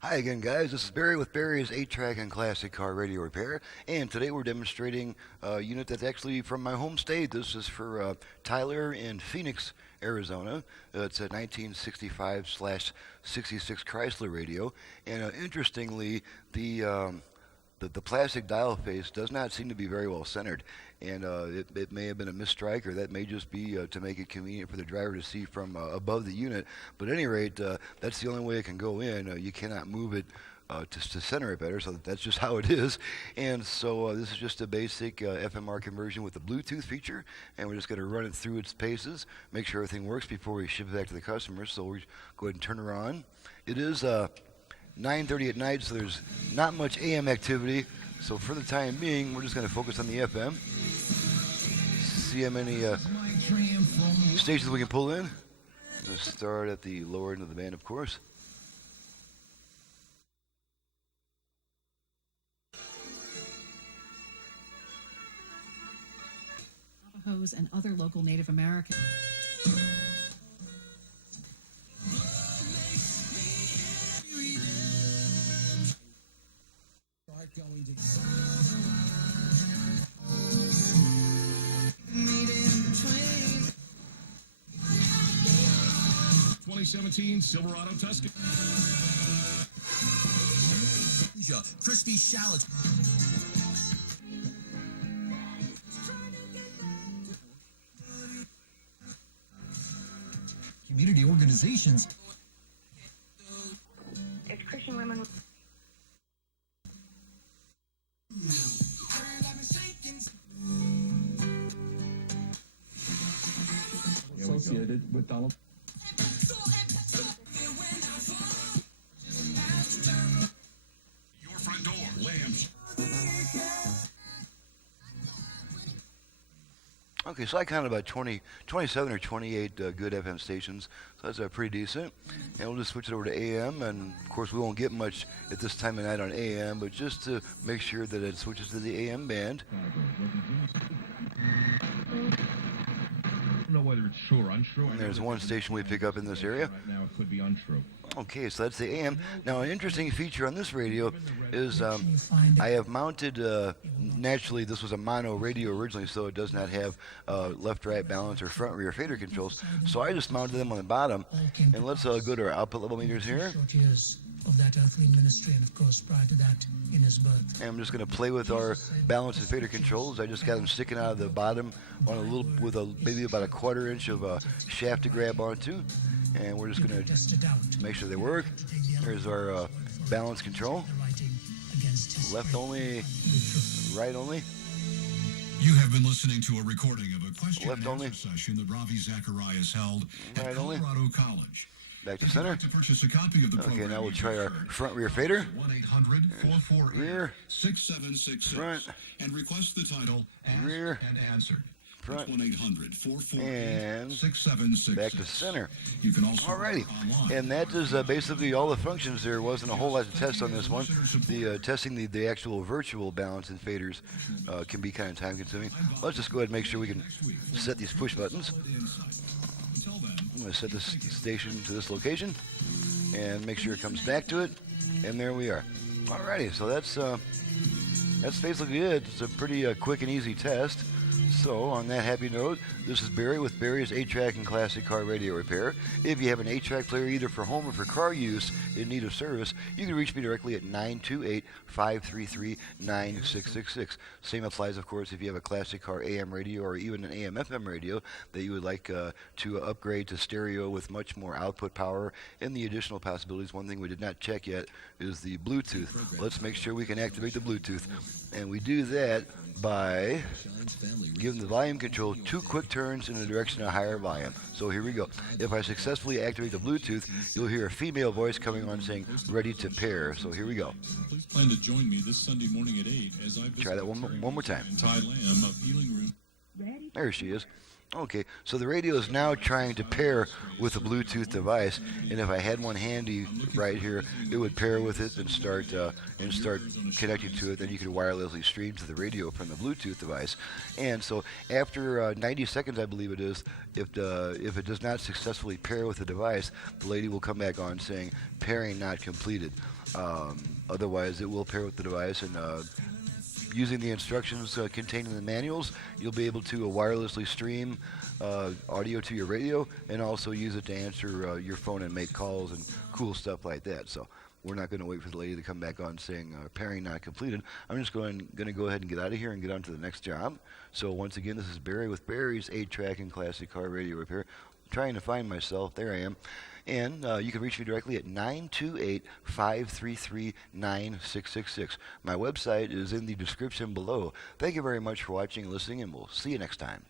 Hi again, guys. This is Barry with Barry's 8-Track and Classic Car Radio Repair, and today we're demonstrating a unit that's actually from my home state. This is for Tyler in Phoenix, Arizona. It's a 1965/66 Chrysler radio, and interestingly, the plastic dial face does not seem to be very well centered, and it may have been a misstrike, or that may just be to make it convenient for the driver to see from above the unit. But at any rate, that's the only way it can go in. You cannot move it to center it better, so that's just how it is. And so this is just a basic FMR conversion with the Bluetooth feature, and we're just going to run it through its paces, make sure everything works before we ship it back to the customer. So we go ahead and turn her on. It is 9:30 at night, so there's not much AM activity. So for the time being, we're just going to focus on the FM. See how many stations we can pull in. I'm going to start at the lower end of the band, of course. Navajos and other local Native Americans. Going to 2017 Silverado Tuscan. Crispy shallots. Community organizations. It's Christian women. Associated with Donald. Your front door, lamps. Okay, so I counted about 27 or 28 good FM stations, so that's pretty decent. And we'll just switch it over to AM, and of course we won't get much at this time of night on AM, but just to make sure that it switches to the AM band. I don't know whether it's true or untrue. And there's one station we pick up in this area. Right now it could be untrue. Okay, so that's the AM. Now, an interesting feature on this radio is I have mounted, naturally this was a mono radio originally, so it does not have left-right balance or front-rear fader controls. So I just mounted them on the bottom. And let's go to our output level meters here. Of that earthly ministry, and of course prior to that in his birth. And I'm just going to play with our balance and fader controls. I just got them sticking out of the bottom on a little, with maybe about a 1/4 inch of a shaft to grab onto, and we're just going to make sure they work. Here's our balance control. Left only, right only. You have been listening to a recording of a question Left and answer only. session that Ravi Zacharias held Right at only. Colorado College. Back to If you'd center. like to purchase a copy of the Okay, program, now we'll you try can our refer front-rear fader. 1-800-448-6766 Front. and request the title Asked Rear. and Answered. Front. That's And 1-800-448-6766. back to center. You can also Alrighty, order online. and that is basically all the functions. There wasn't a whole lot to test on this one. The testing the actual virtual balance and faders can be kind of time consuming. Let's just go ahead and make sure we can set these push buttons. Until then, I'm going to set this station to this location and make sure it comes back to it, and there we are. Alrighty, so that's basically it. It's a pretty quick and easy test. So, on that happy note, this is Barry with Barry's 8-Track and Classic Car Radio Repair. If you have an 8-track player either for home or for car use in need of service, you can reach me directly at 928-533-9666. Same applies, of course, if you have a classic car AM radio or even an AM FM radio that you would like to upgrade to stereo with much more output power and the additional possibilities. One thing we did not check yet is the Bluetooth. Let's make sure we can activate the Bluetooth. And we do that by giving the volume control 2 quick turns in the direction of higher volume. So here we go. If I successfully activate the Bluetooth, you'll hear a female voice coming on saying, ready to pair. So here we go. Please plan to join me this Sunday morning at 8 as I visit Try that one more time. Ty Lamb of Healing Room. There she is. Okay, so the radio is now trying to pair with a Bluetooth device, and if I had one handy right here, it would pair with it and start connecting to it. Then you could wirelessly stream to the radio from the Bluetooth device. And so after 90 seconds, I believe it is, if it does not successfully pair with the device, the lady will come back on saying pairing not completed. Otherwise, it will pair with the device, and using the instructions contained in the manuals, you'll be able to wirelessly stream audio to your radio and also use it to answer your phone and make calls and cool stuff like that. So we're not going to wait for the lady to come back on saying pairing not completed. I'm just going to go ahead and get out of here and get on to the next job. So once again, this is Barry with Barry's 8-Track and Classic Car Radio Repair. Trying to find myself. There I am. And you can reach me directly at 928-533-9666. My website is in the description below. Thank you very much for watching and listening, and we'll see you next time.